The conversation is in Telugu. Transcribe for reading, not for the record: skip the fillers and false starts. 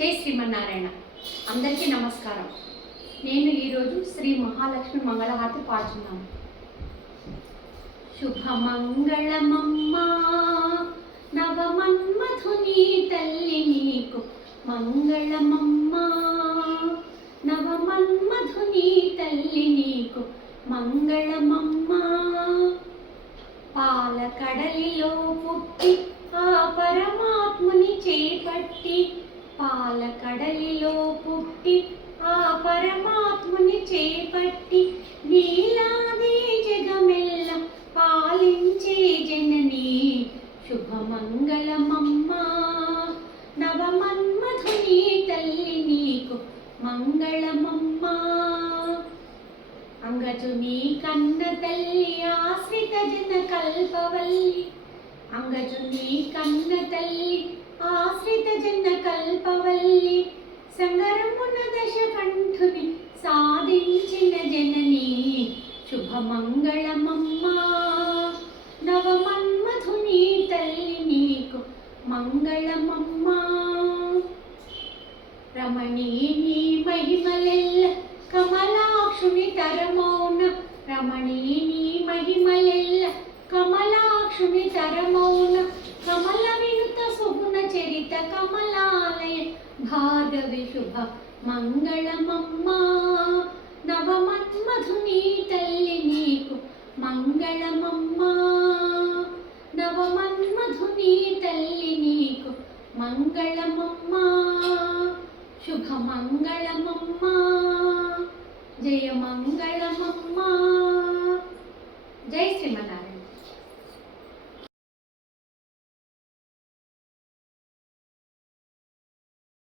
జై శ్రీమన్నారాయణ. అందరికీ నమస్కారం. నేను ఈరోజు శ్రీ మహాలక్ష్మి మంగళహారతి పాడుతున్నాను. శుభమంగళమమ్మా నవమన్మధుని తల్లి నీకు మంగళమమ్మా, నవమన్మధుని తల్లి నీకు మంగళమమ్మా. పాల కడలిలో పుట్టి ఆ పరమాత్ముని చేపట్టి, పాల కడలిలో పుట్టి ఆ పరమాత్ముని చేపట్టి, నీలాదే జగమెల్ల పాలించే జనని శుభమంగళమమ్మా, నవమన్మధుని తల్లి నీకు మంగళమమ్మా. అంగజుని కన్న తల్లి ఆశ్రిత జన కల్పవల్లి, అంగజుని కన్న తల్లి ఆశ్రిత జన కల్పవల్లి, సంగరమున దశకంఠుని సాధించిన జనని శుభమంగళమమ్మా, నవమన్మధుని తల్లి నీకు మంగళమమ్మా. రమణీని మహిమలెల్ల కమలాక్షుని తరమౌన, రమణీని మహిమలెల్ల కమలాక్షుని తరమౌన, కమల వినుత సుగుణ చరిత కమలాలయ భార్గవి శుభ మంగళమమ్మా, నవమన్మధుని తల్లి నీకు మంగళమమ్మా, నవమన్మధుని తల్లి నీకు మంగళమమ్మా, శుభమంగళమమ్మా, జయ మంగళమమ్మా. జై శ్రీ